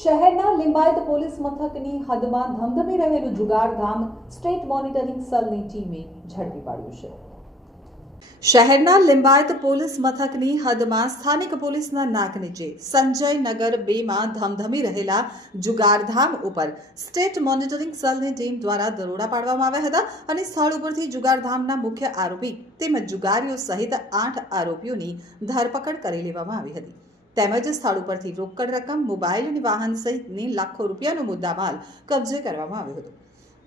શહેરના લિંબાયત પોલીસ મથકની હદમાં ધમધમી રહેલું જુગારધામ સ્ટેટ મોનિટરિંગ સેલની ટીમે ઝડપી પાડ્યું છે। શહેરના લિંબાયત પોલીસ મથકની હદમાં સ્થાનિક પોલીસના નાક નીચે સંજયનગર 2 માં ધમધમી રહેલા જુગારધામ ઉપર સ્ટેટ મોનિટરિંગ સેલની ટીમ દ્વારા દરોડા પાડવામાં આવ્યા હતા અને સ્થળ ઉપરથી જુગારધામના મુખ્ય આરોપી તેમજ જુગારીઓ સહિત 8 આરોપીઓની ધરપકડ કરી લેવામાં આવી હતી। તેમજ સ્થળ ઉપરથી રોકડ રકમ, મોબાઈલ અને વાહન સહિતની લાખો રૂપિયાનો મુદ્દામાલ કબજે કરવામાં આવ્યો હતો।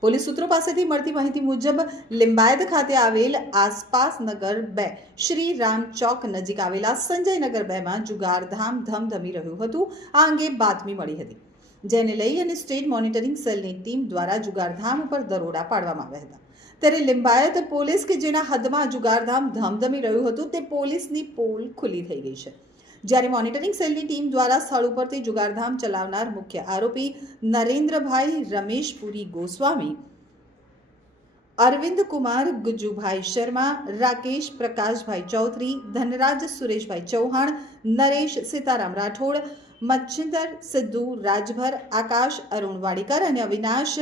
પોલીસ સૂત્રો પાસેથી મળતી માહિતી મુજબ લિંબાયત ખાતે આવેલ આસપાસ નગર 2 શ્રી રામ ચોક નજીક આવેલા સંજયનગર 2 માં જુગારધામ ધમધમી રહ્યું હતું। આ અંગે બાતમી મળી હતી, જેને લઈ અને સ્ટેટ મોનિટરિંગ સેલની ટીમ દ્વારા જુગારધામ ઉપર દરોડા પાડવામાં આવ્યા હતા। ત્યારે લિંબાયત પોલીસ કે જેના હદમાં જુગારધામ ધમધમી રહ્યું હતું તે પોલીસની પોલ ખુલ્લી થઈ ગઈ છે। જ્યારે મોનિટરિંગ સેલની ટીમ દ્વારા સ્થળ ઉપરથી જુગારધામ ચલાવનાર મુખ્ય આરોપી નરેન્દ્રભાઈ રમેશપુરી ગોસ્વામી, અરવિંદ કુમાર ગુજુભાઈ શર્મા, રાકેશ પ્રકાશભાઈ ચૌધરી, ધનરાજ સુરેશભાઈ ચૌહાણ, નરેશ સીતારામ રાઠોડ, મચ્છિંદર સિદ્ધુ રાજભર, આકાશ અરુણ વાડીકર અને અવિનાશ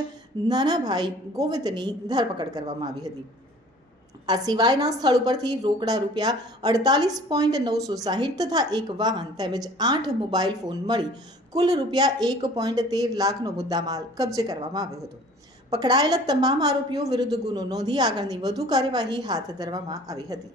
નાનાભાઈ ગોવિંદની ધરપકડ કરવામાં આવી હતી। આ સિવાયના સ્થળ ઉપરથી રોકડા રૂપિયા 48.960 તથા એક વાહન તેમજ 8 મોબાઈલ ફોન મળી કુલ રૂપિયા 1.13 લાખનો મુદ્દામાલ કબજે કરવામાં આવ્યો હતો। પકડાયેલા તમામ આરોપીઓ વિરુદ્ધ ગુનો નોંધી આગળની વધુ કાર્યવાહી હાથ ધરવામાં આવી હતી।